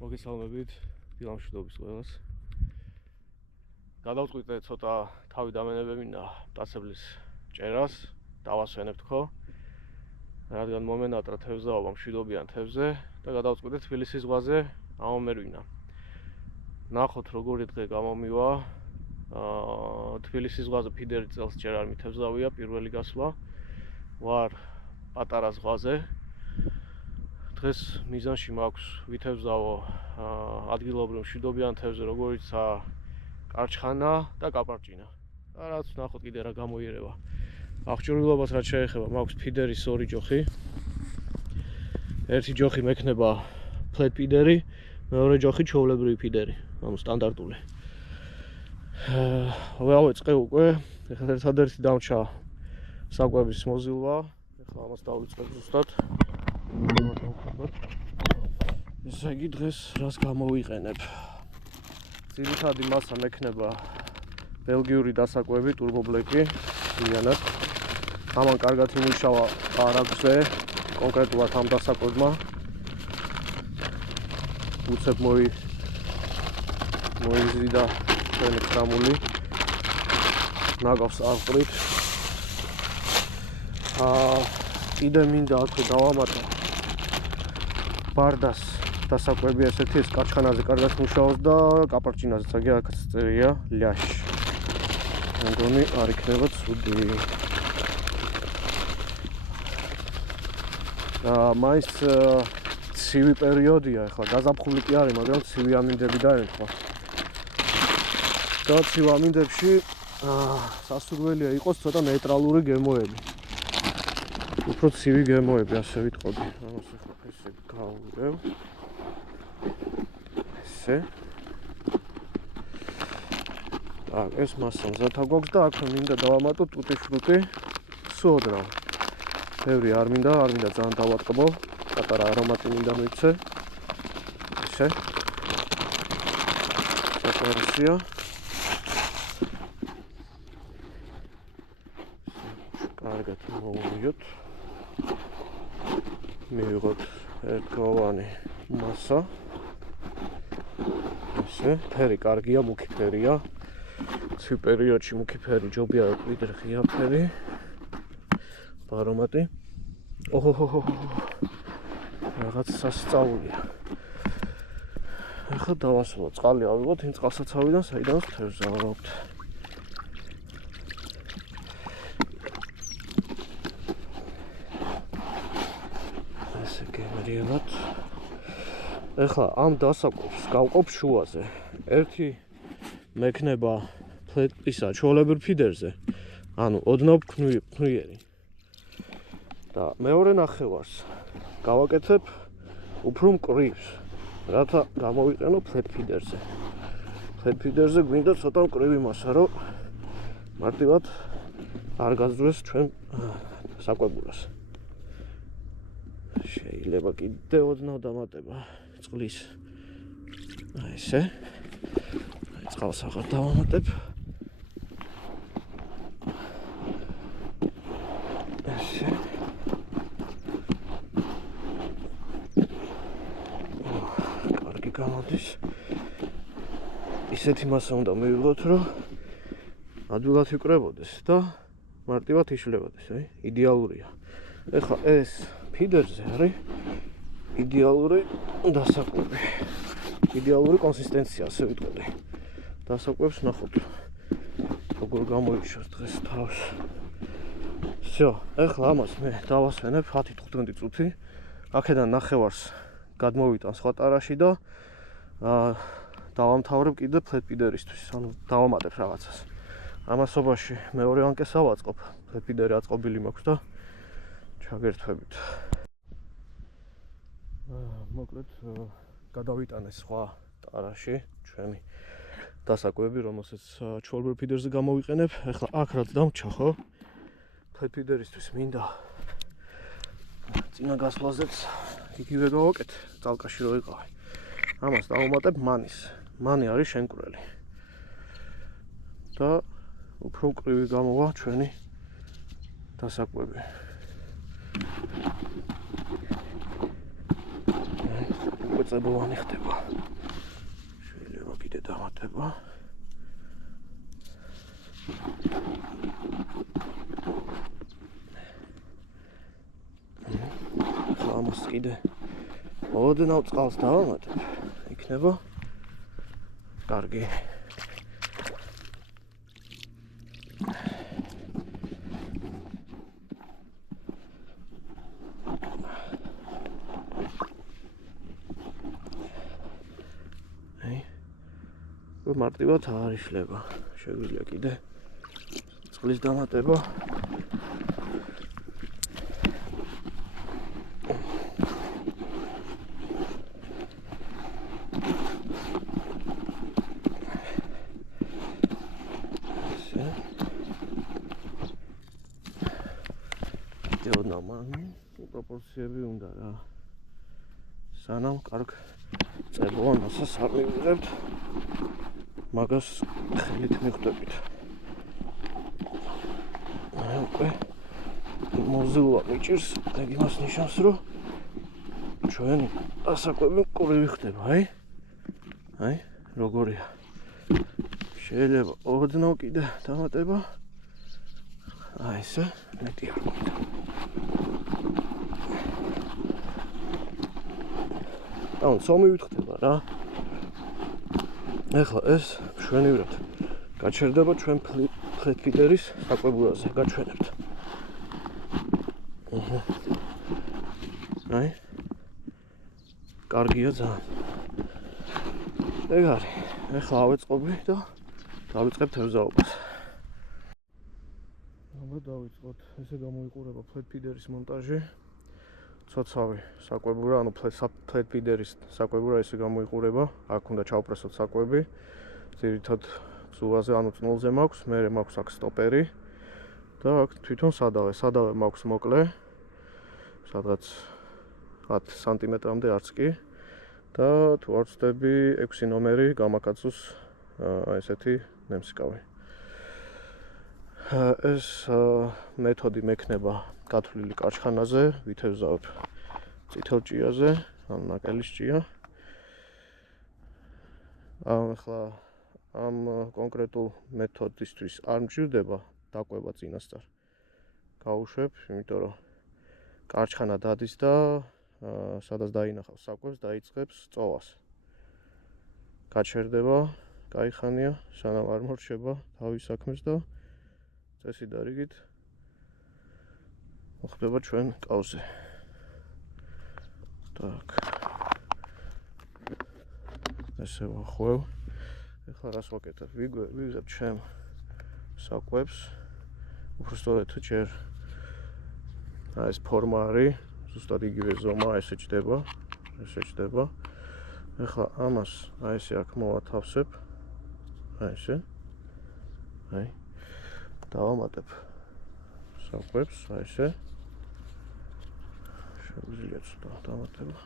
მოგესალმებით დილამშვიდობის ყველას. გადავწყვიტე ცოტა თავი დამენებებინა მტაცებლის ჭერას, დავასვენებთ ხო? რადგან მომენატრა თევზაობა მშვიდობიან თევზზე და გადავწყვიტე თბილისის ზღვაზე ამომერვინა. ნახოთ როგორი დღე გამომივა. თბილისის ზღვაზე ფიდერი წელს ჯერ არ მithევზავია, პირველი გასვლა. ვარ პატარა ზღვაზე. დღეს მიზანში მაქვს ვითევზავო ადგილობრივ მშვიდობიან თევზზე, როგორიცაა კარჩხანა და კაპარჭინა. და რაც ნახოთ კიდე რა გამოიერება. აღჭურვილობას რაც შეეხება, მაქვს ფიდერის ორი ჯოხი. ერთი ჯოხი მექნება ფლეტ ფიდერი, მეორე ჯოხი ჩვეულებრივი ფიდერი, ანუ სტანდარტული. ვავეწყე უკვე, ეხლა ერთადერთი დამჭა საკვების მოზილვა, ეხლა ამას დავიწყებ ზუსტად. ესე იგი დღეს რას გამოვიყენებ. ძირითადი მასა მექნება ბელგიური დასაკვები, ტურბობლეკი, ზიანად. ამან კარგად იმუშავა არაგზე, კონკრეტულად ამ დასაკვებმა. უცებ მოიზიდა ჩვენი კრამული. ნაგავს არ ვყრით. კიდე მინდა აქვე დავამატო ბარდას დასაკვები ესეთი, ეს კარჩხანაზე კარგად მუშაობს და კაპარჭინაზეც აგი აქაც წერია ლიაში. მგონი არ იქნება ცუდი. მაინც ცივი პერიოდია, ეხლა გაზაფხული კი არის, მაგრამ ცივი ამინდები დაემთხვა. და ცივ ამინდებში სასურველია იყოს ცოტა ნეიტრალური გემოები. უფრო ცივი გემოები, ასე ვიტყოდი. ამას ეხლა ესე გავურევ. ესე. ეს მასა მზათა გვაქვს და აქვე მინდა დავამატო ტუტი ფრუტი სუოდრავ. ბევრი არ მინდა ძალიან დავატყბო. პატარა არომატი მინდა მივცე. ესე. საყვარელია. კარგად მოვიოთ. მივიღოთ ერთგვარი მასა. ესე, ფერი კარგია, მუქი ფერია. ცივ პერიოდში მუქი ფერი ჯობია ვიდრე ღია ფერი. არომატი. ოჰოჰოჰო. რაღაც სასწაულია. ახლა დავასვლა, წყალი ავიღოთ იმ წყალსაცავიდან, საიდანაც თევზავთ. ესე გემრიელად. ეხლა ამ დასაკვებს გავყოფ შუაზე. ერთი მექნება ფლეტისა ჩვეულებრივ ფიდერზე, ანუ ოდნავ ფნიერი. და მეორე ნახევარს გავაკეთებ უფრო მკვრივს, რათა გამოვიყენო ფლეტ ფიდერზე. ფლეტ ფიდერზე გვინდა ცოტა მკვრივი მასა, რომ მარტივად არ გაძვრეს ჩვენ საკვებურას. შეიძლება კიდე ოდნავ დამატება წყლის. აი ესე. წყალს აღარ დავამატებ. ესე. კარგი გამოდის. ისეთი მასა უნდა მივიღოთ, რომ ადვილად იკრებოდეს და მარტივად იშლებოდეს, აი, იდეალურია. ეხლა ეს ფიდერზე არის იდეალური დასაკვები. იდეალური კონსისტენცია, ასე ვიტყოდი. დასაკვებს ნახოთ. როგორ გამოიჩოს დღეს თავს. всё, ეხლა ამას მე დავასვენებ 10-15 წუთი. აქედან ნახევარს გადმოვიტან სხვა ტარაში და დავამთავრებ კიდე ფლეტ ფიდერისთვის, ანუ დავამატებ რაღაცას. ამასობაში მეორე ანკეს ავაწყობ, ფლეტ ფიდერი აწყობილი მაქვს და ჩაგერთვებით. მოკლედ გადავიტანე სხვა ტარაში ჩვენი დასაკვები, რომელსაც ჩვეულებრივ ფიდერზე გამოვიყენებ. ეხლა აქ რაც დამჭა, ხო? ფლეტ ფიდერისთვის მინდა წინა გასვლაზეც იგივე გავაკეთე, წალკაში რო იყავი. ამას დავამატებ მანის. მანი არის შენკვრელი. და უფრო მკვრივი გამოვა ჩვენი დასაკვები. დახვეწებოვანი ხდება. შეიძლება კიდე დამატება. ახლა ამას კიდე ოდნავ წყალს დავამატებ. იქნება კარგი. მარტივად არ იშლება. შეგვიძლია კიდე წყლის დამატება. პროპორციები უნდა რა. სანამ კარგ წებოვან მასას არ მივიღებთ, მაგას ხელით მივხვდებით. უკვე მოზილა მიჭირს, ეგ იმას ნიშნავს, რომ ჩვენი ასაკვები მკვრივი ხდება, აი, როგორია. შეიძლება ოდნავ კიდე დამატება. აი ესე, მეტი არ გვინდა. ცომივით ხდება რა. ეხლა ეს მშვენივრად გაჩერდება ჩვენ ფლეტფიდერის საკვებურაზე, გაჩვენებთ. აი, კარგია ძალიან. ეგ არის. ეხლა ავეწყობი და დავიწყებთ ევზაობას. აბა დავიწყოთ. ესე გამოიყურება ფლეტფიდერის მონტაჟი. ცოცავი საკვებურა, ანუ ფლეტფიდერის საკვებურა ესე გამოიყურება. აქ უნდა ჩავპრესოთ საკვები. ძირითად ზუვაზე, ანუ წნულზე მაქვს, მე მაქვს აქ სტოპერი და აქ თვითონ სადავე. სადავე მაქვს მოკლე. სადღაც 10 სანტიმეტრამდე არც კი. და თუ არ ვცდები 6 ნომერი გამაკაცოს ესეთი ნემსიკავი. ეს მეთოდი მექნება გათვლილი კარჩხანაზე, ვითევზავებ წითელ ჭიაზე, ან ნაკელის ჭია. ახლა ამ კონკრეტულ მეთოდისთვის არ მჭირდება დაკვება წინასწარ. გავუშვებ, იმიტომ რომ კარჩხანა დადის და სადაც დაინახავს საკვებს, დაიწყებს წოვას. გაჩერდება, გაიხანია, სანამ არ მორჩება თავის საქმეს და წესი და რიგით მოხდება ჩვენ კავზე. Так. ესე ვახვევ. ეხლა რას ვაკეთებ? ვიღებ ჩემ საკვებს. უბრალოდ ჯერ ეს ფორმა არის, ზუსტად იგივე ზომა, ესე ჭდება. ეხლა ამას აი ესე აქ მოვათავსებ. აი ესე. აი. დავამატებ საკვებს, აი ესე. შეგვიძლია ცოტა დამატება.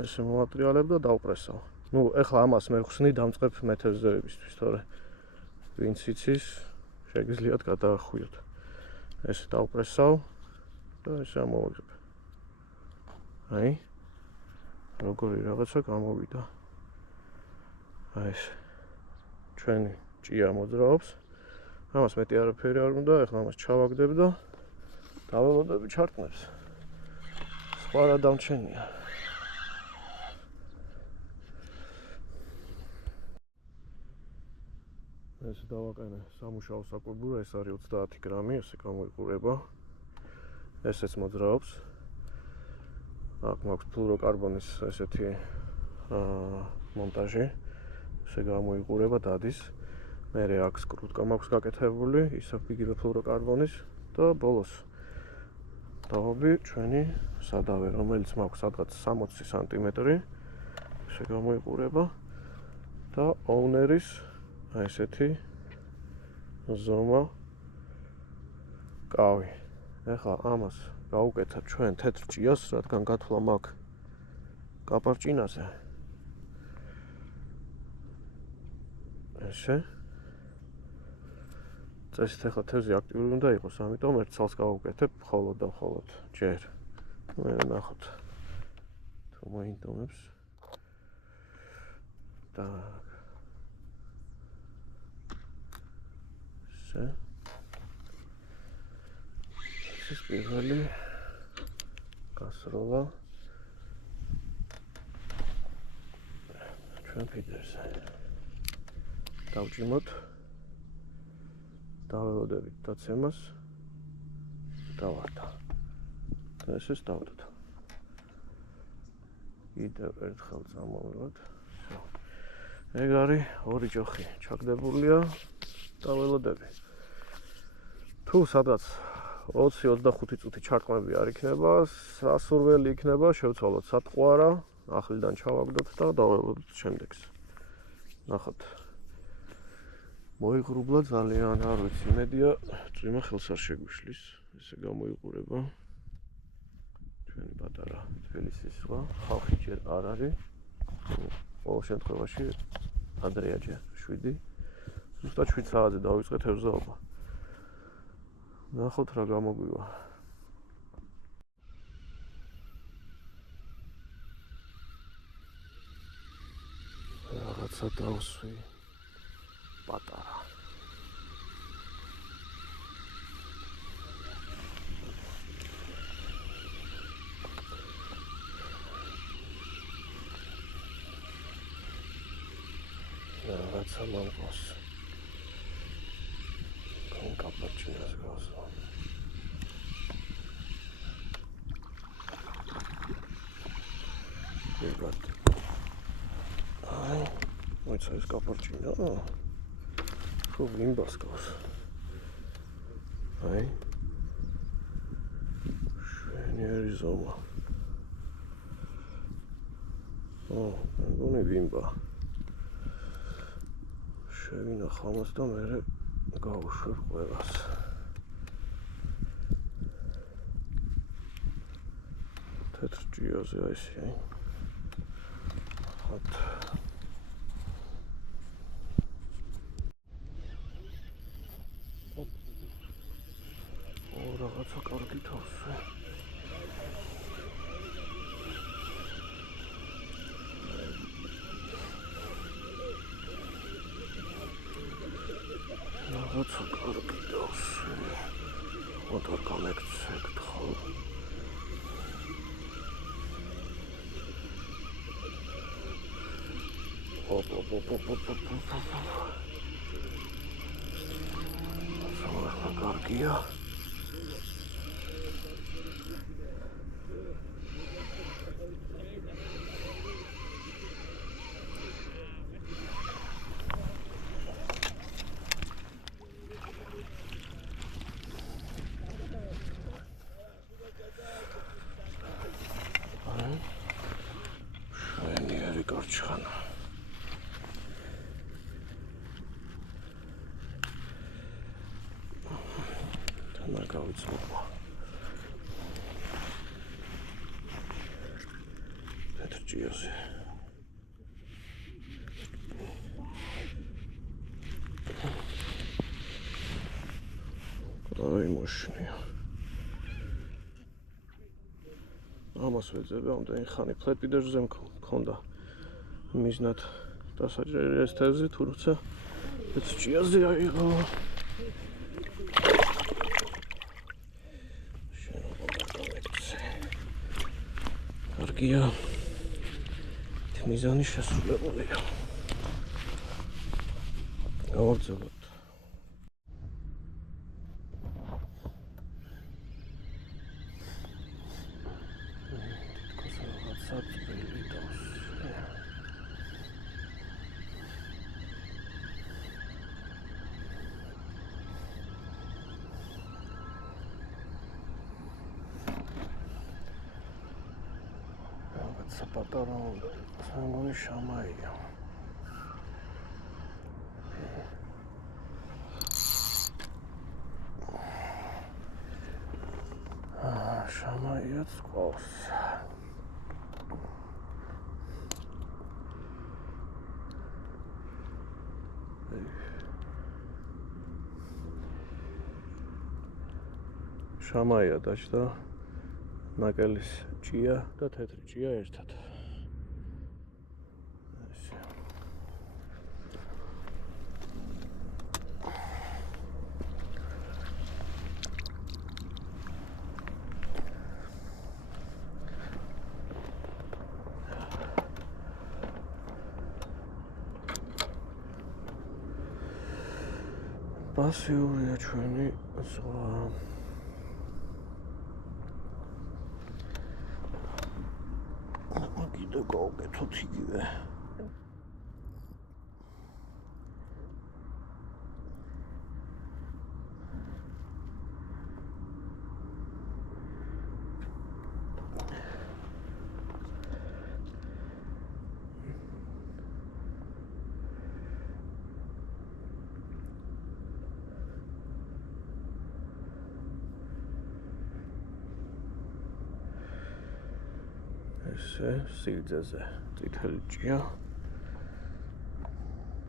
ესე მოვატრიალებ და დავპრესავ. ნუ ეხლა ამას მე ვხსნი დამწყებ მეთევზეებისთვის, თორე ვინც იცის, შეგიძლიათ გადაახვიოთ. ესე დავპრესავ და ესე ამოვაგებ. აი, როგორი რაღაცა გამოვიდა. აი ეს ჩვენი ჭია მოძრაობს. ამას მეტი არაფერი არ უნდა, ეხლა ამას ჩავაგდებ და დაველოდები ჩარტნებს. სხვა რა დამჩენია. ესე დავაყენე სამუშაო საკვებურა, ეს არის 30 გრამი, ესე გამოიყურება. ესეც მოძრაობს. აქ მაქვს ფლუოროკარბონის ესეთი მონტაჟი. ესე გამოიყურება, დადის. მერე აქ სკრუტკა მაქვს გაკეთებული, ისევ იგივე ფლუოროკარბონის და ბოლოს დავაბი ჩვენი სადავე, რომელიც მაქვს სადღაც 60 სანტიმეტრი. ესე გამოიყურება და ოუნერის აი ესეთი ზომა კავი. ეხლა ამას გავუკეთებ ჩვენ თეთრ ჭიას, რადგან გათვლა მაქვს კაპარჭინაზე. ესე წესით ეხლა თევზი აქტიური უნდა იყოს, ამიტომ ერთ ცალს გავუკეთებ მხოლოდ და მხოლოდ ჯერ. მე ნახოთ თუ მოინდომებს. Так. Все. ეს პირველი გასროლა ჩვენ ფიდერზე. დავჭიმოთ. დაველოდებით დაცემას. დავარდა. და ეს დავდოთ. კიდევ ერთხელ წამოვიდეთ. ეგ არის ორი ჯოხი. ჩაგდებულია დაველოდები. თუ სადაც 20-25 წუთი ჩარკმები არ იქნება, სასურველი იქნება, შევცვალოთ სატყვარა, ახლიდან ჩავაგდოთ და დაველოდოთ შემდეგს. ნახოთ. მოიღრუბლა ძალიან, არ ვიცი, იმედია, წვიმა ხელს არ შეგვიშლის, ესე გამოიყურება. ჩვენი პატარა თბილისის სხვა, ხალხი ჯერ არ არის. ყოველ შემთხვევაში ადრეა ჯერ 7. ზუსტად 7 საათზე დავიწყეთ ევზაობა. ნახოთ რა გამოგვივა. რაღაცა დავსვი. პატარა. რაღაცა მომყავს. კაპუჩინოს გასო. ეგათ. აი, მოიცა ეს კაპუჩინო. ხო ვიმბას გავს. აი. შვენიერი ზომა. მეგონი ვიმბა. შევინახავ ამას და მე გავუშვებ ყველას. თეთრ ჭიაზე აი ესე, აი. ხოთ. რაღაცა კარგი თავსე. რაღაცა კარგი თავსე. მოთარ კონექტს ხო. კარგია. შვენიერი გარჩხანა. და გავიცნობ. თეთრ ჭიაზე. აი მოშნია. ამას ვეძებ, ამდენი ხანი ფლეტ-ფიდერზე მქონდა მიზნად დასაჭერი ეს თევზი, თურმცა ეს ჭიაზე აიღო. კარგია. მიზანი შესრულებულია. გავაგრძელოთ. თითქოს რაღაცა წვრილი დავს. საპატარო სამგონი შამაია. შამაიაც ყავს. შამაია დაჭდა. ნაკელის ჭია და თეთრი ჭია ერთად. პასიურია ჩვენი ზღვა. კიდე გავუკეთოთ იგივე. ესე სიგრძეზე წითელი ჭია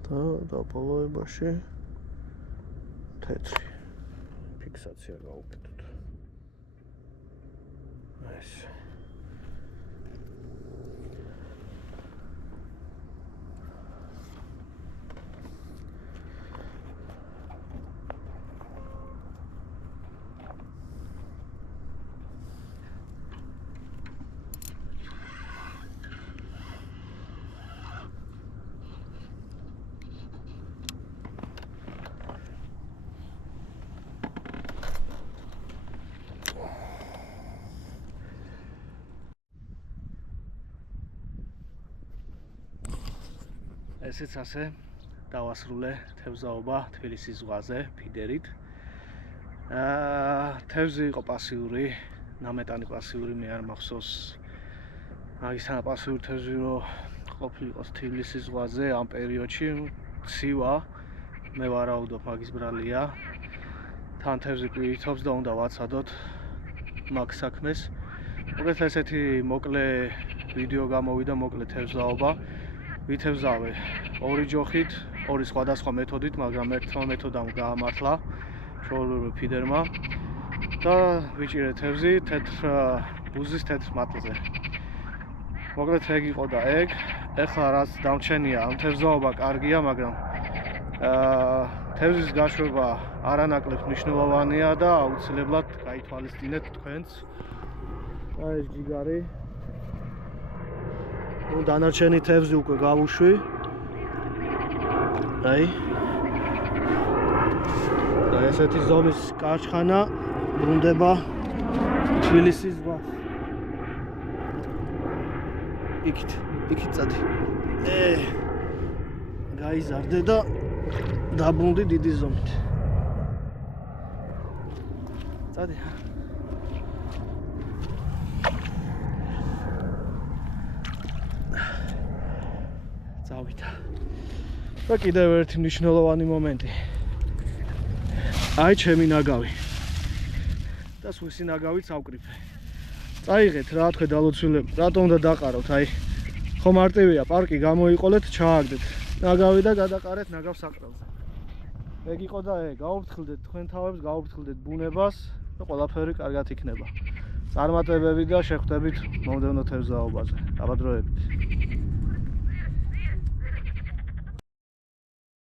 და დაბოლოებაში თეთრი ფიქსაცია გავუკეთოთ. ეს ესეც ასე დავასრულე თევზაობა თბილისის ზღვაზე ფიდერით. თევზი იყო პასიური, ნამეტანი პასიური, მე არ მახსოვს მაგისთან პასიური თევზი რომ ყოფილიყოს თბილისის ზღვაზე ამ პერიოდში ცივა, მე ვარაუდობ მაგის ბრალია. თან თევზი პირითობს და უნდა ვაცადოთ მაგ საქმეს. მოკლედ ესეთი მოკლე ვიდეო გამოვიდა, მოკლე თევზაობა. ვითევზავე ორი ჯოხით, ორი სხვადასხვა მეთოდით, მაგრამ ერთმა მეთოდამ გაამართლა ჩვეულებრივ ფიდერმა და ვიჭირე თევზი თეთრ ბუზის თეთრ მატლზე. მოკლედ ეგ იყო და ეგ. ეხლა რაც დამჩენია, ამ თევზაობა კარგია, მაგრამ თევზის გაშვება არანაკლებ მნიშვნელოვანია და აუცილებლად გაითვალისწინეთ თქვენც. და ეს ჯიგარი დანარჩენი თევზი უკვე გავუშვი. აი. და ესეთი ზომის კარჩხანა ბრუნდება თბილისის ზღვას. იქით წადი. გაიზარდე და დაბრუნდი დიდი ზომით. წადი. წავიდა. და კიდევ ერთი მნიშვნელოვანი მომენტი. აი ჩემი ნაგავი. და სვისი ნაგავიც ავკრიფე. წაიღეთ რა თქვენ დალოცვილებ, რატომ უნდა დაყაროთ, აი ხო მარტივია, პარკი გამოიყოლეთ, ჩააგდეთ ნაგავი და გადაყარეთ ნაგავს საყრელზე. ეგ იყო და ეგ, გაუფრთხილდეთ თქვენ თავებს, გაუფრთხილდეთ ბუნებას და ყველაფერი კარგად იქნება. წარმატებები და შეხვდებით მომდევნო თევზაობაზე. დაბადროებით.